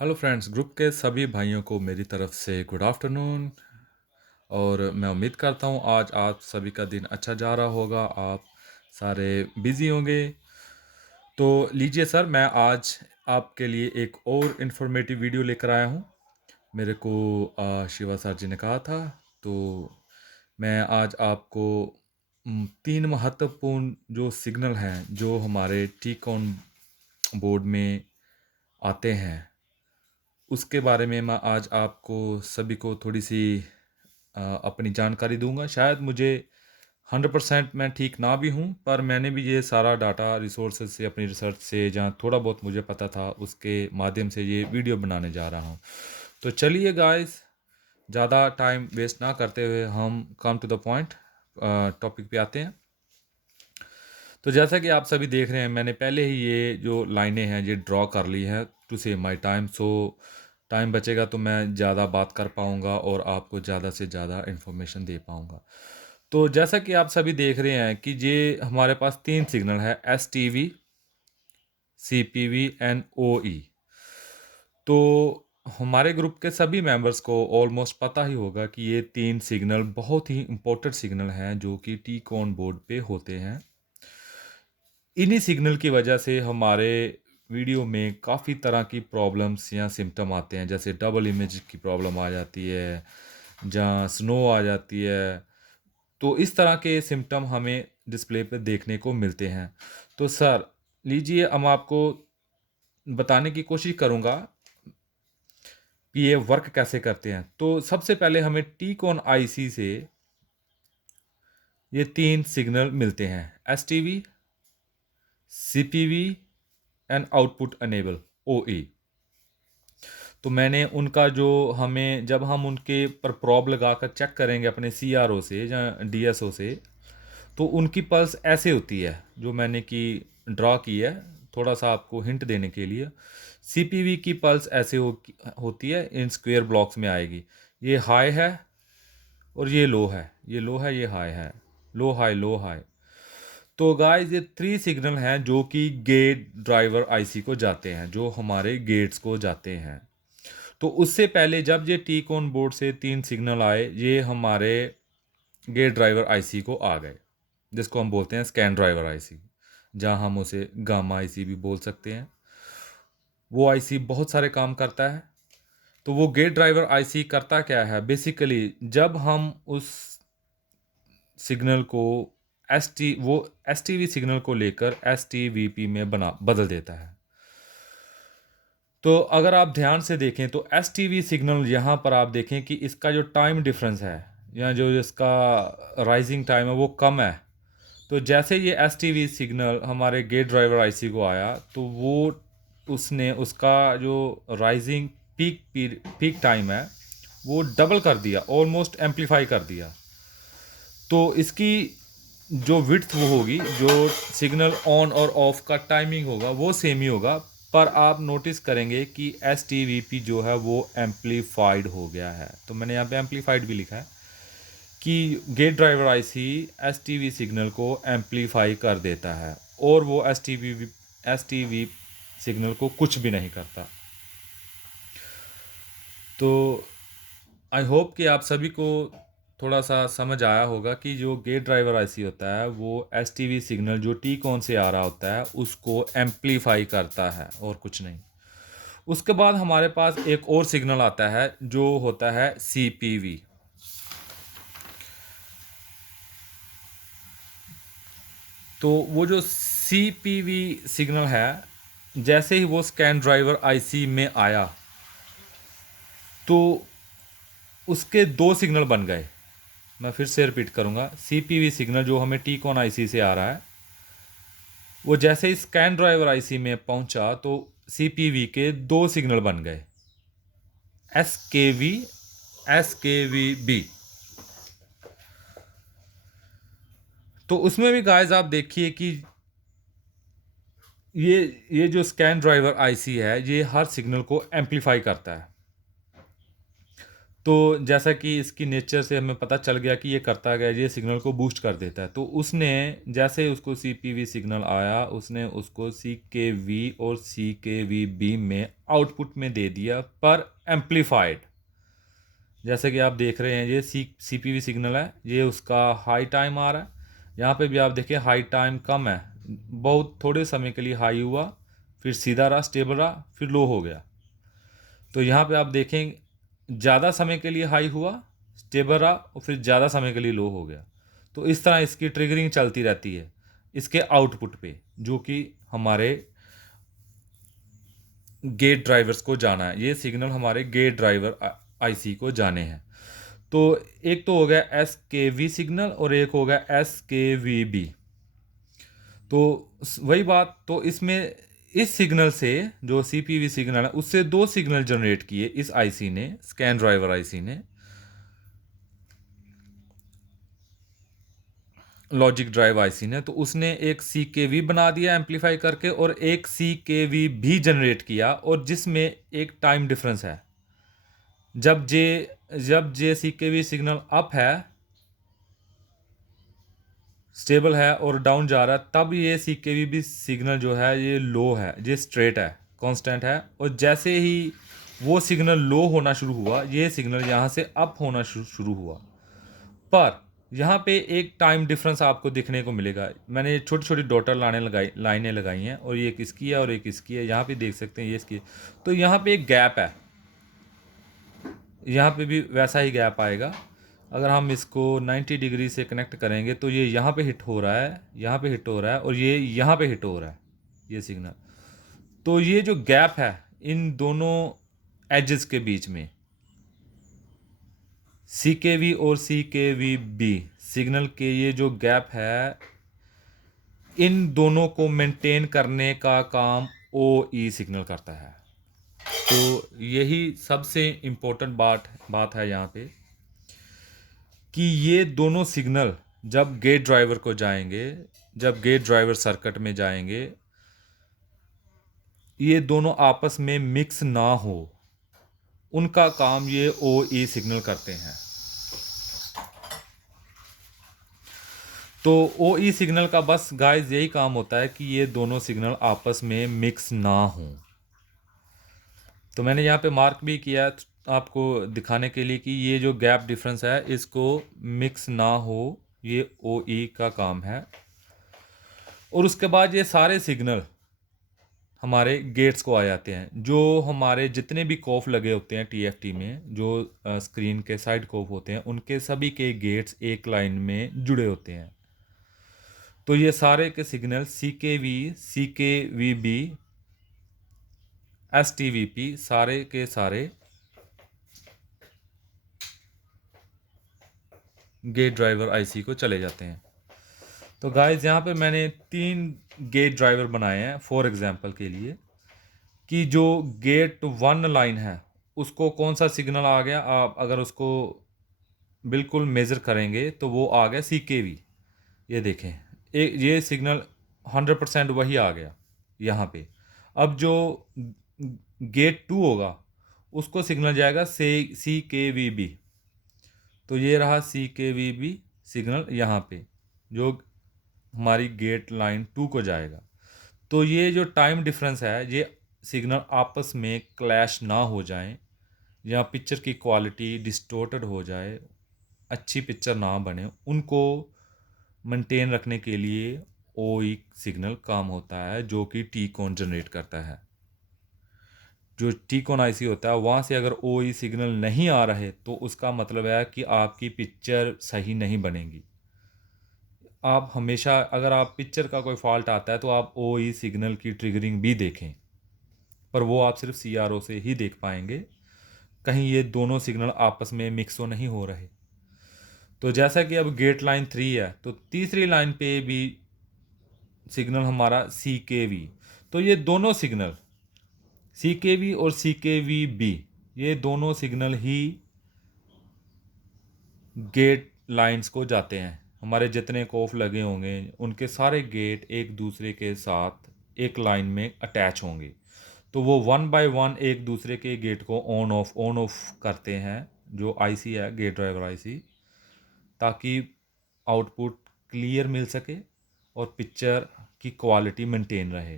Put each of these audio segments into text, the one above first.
Hello friends, group के सभी भाइयों को मेरी तरफ से गुड आफ्टरनून। और मैं उम्मीद करता हूँ आज आप सभी का दिन अच्छा जा रहा होगा, आप सारे बिज़ी होंगे। तो लीजिए सर, मैं आज आपके लिए एक और इन्फॉर्मेटिव वीडियो लेकर आया हूँ। मेरे को शिवा सर जी ने कहा था, तो मैं आज आपको तीन महत्वपूर्ण जो सिग्नल हैं जो हमारे टीक ऑन बोर्ड में आते हैं, उसके बारे में मैं आज आपको सभी को थोड़ी सी अपनी जानकारी दूंगा। शायद मुझे 100% मैं ठीक ना भी हूं, पर मैंने भी ये सारा डाटा रिसोर्सेज से, अपनी रिसर्च से, जहाँ थोड़ा बहुत मुझे पता था उसके माध्यम से ये वीडियो बनाने जा रहा हूँ। तो चलिए गाइस, ज़्यादा टाइम वेस्ट ना करते हुए हम come to the point topic पे आते हैं। तो जैसा कि आप सभी देख रहे हैं, मैंने पहले ही ये जो लाइनें हैं ये ड्रॉ कर ली है to save my time. So time बचेगा तो मैं ज़्यादा बात कर पाऊँगा और आपको ज़्यादा से ज़्यादा इन्फॉर्मेशन दे पाऊँगा। तो जैसा कि आप सभी देख रहे हैं कि ये हमारे पास तीन सिग्नल है: S T V, C P V and O E. तो हमारे ग्रुप के सभी मेंबर्स को ऑलमोस्ट पता ही होगा कि ये तीन सिग्नल बहुत ही इम्पोर्टेंट सिग्नल हैं जो कि टी कॉन बोर्ड पे होते हैं। इन्हीं सिग्नल की वजह से हमारे वीडियो में काफ़ी तरह की प्रॉब्लम्स या सिम्टम आते हैं, जैसे डबल इमेज की प्रॉब्लम आ जाती है, जहाँ स्नो आ जाती है। तो इस तरह के सिम्टम हमें डिस्प्ले पे देखने को मिलते हैं। तो सर लीजिए, हम आपको बताने की कोशिश करूँगा कि ये वर्क कैसे करते हैं। तो सबसे पहले हमें टी कॉन आईसी से ये तीन सिग्नल मिलते हैं: S T V, C P V and output enable, O E. तो मैंने उनका जो, हमें जब हम उनके पर प्रॉब लगा कर चेक करेंगे अपने सी आर ओ से या डी एस ओ से, तो उनकी पल्स ऐसे होती है जो मैंने की ड्रॉ की है, थोड़ा सा आपको हिंट देने के लिए। सी पी वी की पल्स ऐसे होती है, इन स्क्वेयर ब्लॉक्स में आएगी। ये हाई है और ये लो है, ये लो है, ये हाई है, लो हाई लो हाई। तो गाइस, ये थ्री सिग्नल हैं जो कि गेट ड्राइवर आईसी को जाते हैं, जो हमारे गेट्स को जाते हैं। तो उससे पहले जब ये टी कॉन बोर्ड से तीन सिग्नल आए, ये हमारे गेट ड्राइवर आईसी को आ गए, जिसको हम बोलते हैं स्कैन ड्राइवर आईसी, जहां हम उसे गामा आईसी भी बोल सकते हैं। वो आईसी बहुत सारे काम करता है। तो वो गेट ड्राइवर आईसी करता क्या है बेसिकली, जब हम उस सिग्नल को एस टी वी सिग्नल को लेकर एस टी वी पी में बदल देता है। तो अगर आप ध्यान से देखें तो एस टी वी सिग्नल, यहाँ पर आप देखें कि इसका जो टाइम डिफरेंस है या जो इसका राइजिंग टाइम है वो कम है। तो जैसे ये एस टी वी सिग्नल हमारे गेट ड्राइवर आईसी को आया, तो वो उसने उसका जो राइजिंग पीक टाइम है वो डबल कर दिया, ऑलमोस्ट एम्पलीफाई कर दिया। तो इसकी जो विड्थ वो होगी, जो सिग्नल ऑन और ऑफ का टाइमिंग होगा वो सेम ही होगा, पर आप नोटिस करेंगे कि एस टी वी पी जो है वो एम्पलीफाइड हो गया है। तो मैंने यहाँ पे एम्पलीफाइड भी लिखा है कि gate driver IC S T V signal को एम्पलीफाई कर देता है, और वो एस टी वी सिग्नल को कुछ भी नहीं करता। तो आई होप कि आप सभी को थोड़ा सा समझ आया होगा कि जो गेट ड्राइवर आईसी होता है वो एस टी वी सिग्नल जो टी कॉन से आ रहा होता है उसको एम्पलीफाई करता है और कुछ नहीं। उसके बाद हमारे पास एक और सिग्नल आता है जो होता है सी पी वी। तो वो जो सी पी वी सिग्नल है, जैसे ही वो स्कैन ड्राइवर आईसी में आया, तो उसके दो सिग्नल बन गए। मैं फिर से रिपीट करूंगा, सी पी वी सिग्नल जो हमें टी कॉन आईसी से आ रहा है, वो जैसे ही स्कैन ड्राइवर आईसी में पहुंचा तो सीपीवी के दो सिग्नल बन गए: एस के वी, एस के वी बी। तो उसमें भी गाइस आप देखिए कि ये जो स्कैन ड्राइवर आईसी है ये हर सिग्नल को एम्पलीफाई करता है। तो जैसा कि इसकी नेचर से हमें पता चल गया कि ये करता गया, ये सिग्नल को बूस्ट कर देता है। तो उसने जैसे उसको CPV सिग्नल आया, उसने उसको CKV और CKVB में आउटपुट में दे दिया, पर एम्पलीफाइड। जैसे कि आप देख रहे हैं, ये CPV सिग्नल है, ये उसका हाई टाइम आ रहा है। यहाँ पे भी आप देखिए हाई टाइम कम है, बहुत थोड़े समय के लिए हाई हुआ, फिर सीधा रहा, स्टेबल रहा, फिर लो हो गया। तो यहाँ पे आप देखें, ज़्यादा समय के लिए हाई हुआ, स्टेबल रहा, और फिर ज़्यादा समय के लिए लो हो गया। तो इस तरह इसकी ट्रिगरिंग चलती रहती है इसके आउटपुट पे, जो कि हमारे गेट ड्राइवर्स को जाना है। ये सिग्नल हमारे गेट ड्राइवर IC को जाने हैं। तो एक तो हो गया SKV सिग्नल और एक हो गया SKVB। तो वही बात, तो इसमें इस सिग्नल से, जो CPV सिग्नल है, उससे दो सिग्नल जनरेट किए इस IC ने, स्कैन ड्राइवर IC ने, लॉजिक ड्राइव IC ने। तो उसने एक CKV बना दिया एम्पलीफाई करके, और एक CKV भी जनरेट किया, और जिसमें एक टाइम डिफरेंस है। जब जे CKV सिग्नल अप है, स्टेबल है, और डाउन जा रहा है, तब ये CKV सिग्नल जो है ये लो है, ये स्ट्रेट है, कांस्टेंट है। और जैसे ही वो सिग्नल लो होना शुरू हुआ, ये सिग्नल यहाँ से अप होना शुरू हुआ। पर यहाँ पे एक टाइम डिफरेंस आपको देखने को मिलेगा। मैंने छोटी छोटी डॉटर लाइनें लगाई हैं, और ये किसकी है और एक किसकी है, यहाँ पे देख सकते हैं ये इसकी। तो यहाँ पे एक गैप है, यहाँ पे भी वैसा ही गैप आएगा। अगर हम इसको 90 डिग्री से कनेक्ट करेंगे, तो ये यहाँ पे हिट हो रहा है, यहाँ पे हिट हो रहा है, और ये यहाँ पे हिट हो रहा है, ये सिग्नल। तो ये जो गैप है इन दोनों एजेस के बीच में, CKV और CKVB सिग्नल के, ये जो गैप है, इन दोनों को मेंटेन करने का काम OE सिग्नल करता है। तो यही सबसे इम्पोर्टेंट बात है यहाँ पे, कि ये दोनों सिग्नल जब गेट ड्राइवर को जाएंगे, जब गेट ड्राइवर सर्किट में जाएंगे, ये दोनों आपस में मिक्स ना हो, उनका काम ये OE सिग्नल करते हैं। तो OE सिग्नल का बस गाइस यही काम होता है कि ये दोनों सिग्नल आपस में मिक्स ना हों। तो मैंने यहाँ पे मार्क भी किया आपको दिखाने के लिए कि ये जो गैप डिफरेंस है, इसको मिक्स ना हो, ये OE का काम है। और उसके बाद ये सारे सिग्नल हमारे गेट्स को आ जाते हैं। जो हमारे जितने भी कोफ लगे होते हैं TFT में, जो स्क्रीन के साइड कोफ होते हैं, उनके सभी के गेट्स एक लाइन में जुड़े होते हैं। तो ये सारे के सिग्नल CKV, CKVB, STVP सारे के सारे गेट ड्राइवर IC को चले जाते हैं। तो गाइस यहाँ पे मैंने 3 गेट ड्राइवर बनाए हैं फॉर एग्जांपल के लिए, कि जो गेट 1 लाइन है उसको कौन सा सिग्नल आ गया। आप अगर उसको बिल्कुल मेज़र करेंगे तो वो आ गया CKV। ये देखें, ये सिग्नल 100% वही आ गया यहाँ पे। अब जो गेट 2 होगा, उसको सिग्नल जाएगा से CKVB। तो ये रहा CKVB सिग्नल यहाँ पे, जो हमारी गेट लाइन 2 को जाएगा। तो ये जो टाइम डिफरेंस है, ये सिग्नल आपस में क्लैश ना हो जाएं, या पिक्चर की क्वालिटी डिस्टोर्टेड हो जाए, अच्छी पिक्चर ना बने, उनको मेंटेन रखने के लिए OE सिग्नल काम होता है, जो कि T-Con जनरेट करता है। जो T-Con IC होता है, वहाँ से अगर OE सिग्नल नहीं आ रहे, तो उसका मतलब है कि आपकी पिक्चर सही नहीं बनेगी। आप हमेशा, अगर आप पिक्चर का कोई फॉल्ट आता है, तो आप OE सिग्नल की ट्रिगरिंग भी देखें, पर वो आप सिर्फ CRO से ही देख पाएंगे, कहीं ये दोनों सिग्नल आपस में मिक्स तो नहीं हो रहे। तो जैसा कि अब गेट लाइन 3 है, तो तीसरी लाइन पे भी सिग्नल हमारा CKV। तो ये दोनों सिग्नल CKV और CKVB, ये दोनों सिग्नल ही गेट लाइंस को जाते हैं। हमारे जितने कोफ लगे होंगे, उनके सारे गेट एक दूसरे के साथ एक लाइन में अटैच होंगे। तो वो 1 बाय 1 एक दूसरे के गेट को ऑन ऑफ करते हैं, जो आईसी है, गेट ड्राइवर आईसी, ताकि आउटपुट क्लियर मिल सके और पिक्चर की क्वालिटी मेंटेन रहे।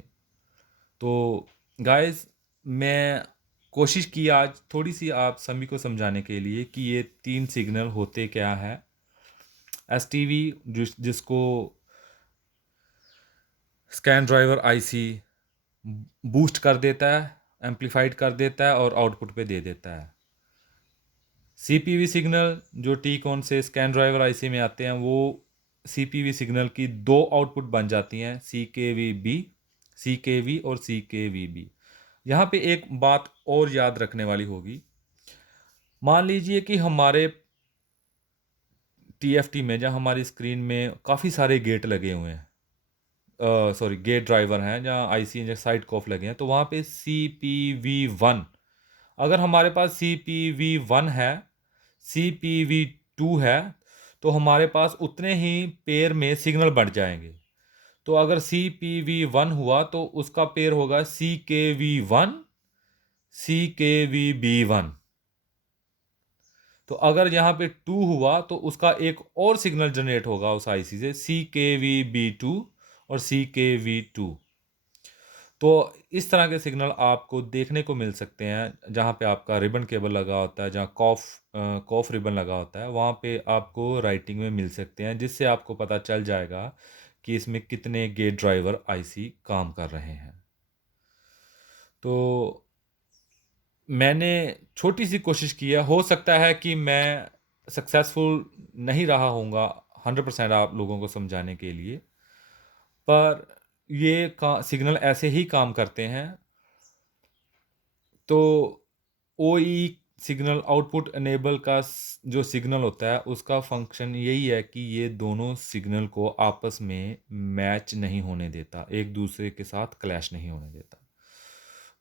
तो गाइस, मैं कोशिश की आज थोड़ी सी आप सभी को समझाने के लिए कि ये 3 सिग्नल होते क्या है। एसटीवी जिसको स्कैन ड्राइवर आईसी बूस्ट कर देता है, एम्प्लीफाइड कर देता है और आउटपुट पे दे देता है। सीपीवी सिग्नल जो टी-कॉन से स्कैन ड्राइवर आईसी में आते हैं, वो सीपीवी सिग्नल की 2 आउटपुट बन जाती हैं, सीकेवी सीकेवी और सीकेवीबी। यहाँ पे एक बात और याद रखने वाली होगी। मान लीजिए कि हमारे टीएफटी में, जहाँ हमारी स्क्रीन में काफ़ी सारे गेट लगे हुए हैं, सॉरी गेट ड्राइवर हैं, जहाँ आईसी या साइड कॉफ लगे हैं, तो वहाँ पे CPV1, अगर हमारे पास CPV1 है, CPV2 है, तो हमारे पास उतने ही पेयर में सिग्नल बढ़ जाएंगे। तो अगर CPV1 हुआ तो उसका पेयर होगा CKV1 CKVB1। तो अगर यहाँ पे 2 हुआ तो उसका एक और सिग्नल जनरेट होगा उस आईसी से, CKVB2 और CKV2। तो इस तरह के सिग्नल आपको देखने को मिल सकते हैं जहाँ पे आपका रिबन केबल लगा होता है, जहाँ कॉफ रिबन लगा होता है, वहाँ पे आपको राइटिंग में मिल सकते हैं, जिससे आपको पता चल जाएगा कि इसमें कितने गेट ड्राइवर आईसी काम कर रहे हैं। तो मैंने छोटी सी कोशिश की है, हो सकता है कि मैं सक्सेसफुल नहीं रहा होऊंगा 100% आप लोगों को समझाने के लिए, पर ये सिग्नल ऐसे ही काम करते हैं। तो OE सिग्नल, आउटपुट इनेबल का जो सिग्नल होता है, उसका फंक्शन यही है कि ये दोनों सिग्नल को आपस में मैच नहीं होने देता, एक दूसरे के साथ क्लैश नहीं होने देता,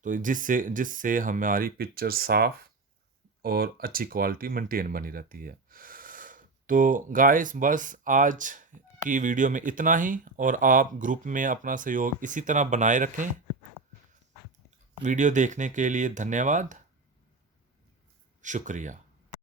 तो जिससे जिससे हमारी पिक्चर साफ और अच्छी क्वालिटी मेंटेन बनी रहती है। तो गाइस, बस आज की वीडियो में इतना ही, और आप ग्रुप में अपना सहयोग इसी तरह बनाए रखें। वीडियो देखने के लिए धन्यवाद, शुक्रिया।